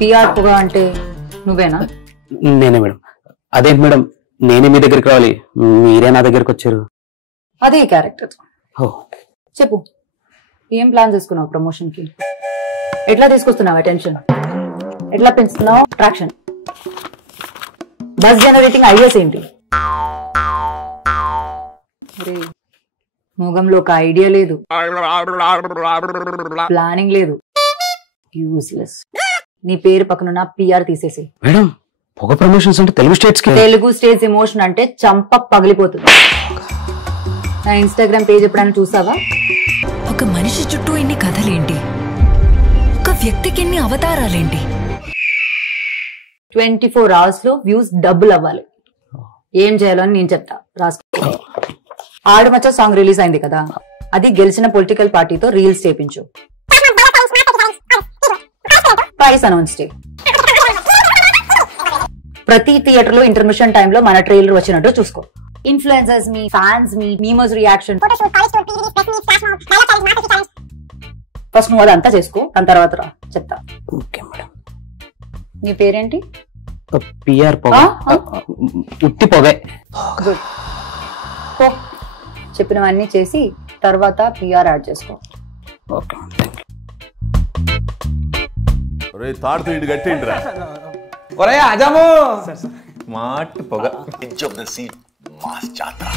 PR పొగ అంటే నువ్వేనా? నేనే మేడం. అదేంటి మేడం, నేనే మీ దగ్గరికి రావాలి, మీరే నా దగ్గరికి వచ్చారు? అదే క్యారెక్టర్. చెప్పు, ఏం ప్లాన్ చేసుకున్నావు ప్రమోషన్ కి? ఎట్లా తీసుకొస్తున్నావు అటెన్షన్? ఎట్లా పెంచుతున్నావు అట్రాక్షన్? బస్ జనరేటింగ్ ఐడియాస్ ఏంటి? మోగంలో ఒక ఐడియా లేదు, ప్లానింగ్ లేదు, యూస్లెస్. నీ పేరు పక్కనున్న పిఆర్ తీసేసి. మేడం, పొగ ప్రమోషన్స్ అంటే తెలుగు స్టేట్స్ ఎమోషన్ అంటే చంప పగిలిపోతుంది. నా ఇన్స్టాగ్రామ్ పేజ్ ఎప్పుడైనా చూసావా? ఒక మనిషి చుట్టూ ఎన్ని కథలేంటి, ఒక వ్యక్తికి ఎన్ని అవతారాలేంటి. 24 hours లో వ్యూస్ డబుల్ అవ్వాలి. ఏం చేయాలో అని నేను చెప్తా, రాసుకో. ఆడమచ్చ సాంగ్ రిలీజ్ అయింది కదా, అది గెలిచిన పొలిటికల్ పార్టీతో రీల్స్ చేపించు, ప్రైస్ అనౌన్స్ చేయి. ప్రతి థియేటర్ లో ఇంటర్మిషన్ టైమ్ లో మన ట్రైలర్ వచ్చినట్టు చూసుకో. ఇన్ఫ్లుయెన్సర్స్ మీ, ఫ్యాన్స్ మీ, మీమర్స్ రియాక్షన్. ఫస్ట్ నువ్వు అదంతా చేసుకో, దాని తర్వాత రా చెప్తా. Okay madam. నీ పేరేంటి? పిఆర్ పొగ. ఉట్టి పొగే. గుడ్. చెప్పినవన్నీ చేసి తర్వాత పిఆర్ యాడ్ చేసుకో. ఓకే. తాడుతూ ఇటు కట్టేంటిరా. ఒరే ఆజాము స్మార్ట్ పొగ. Edge of the seat mass జాతర.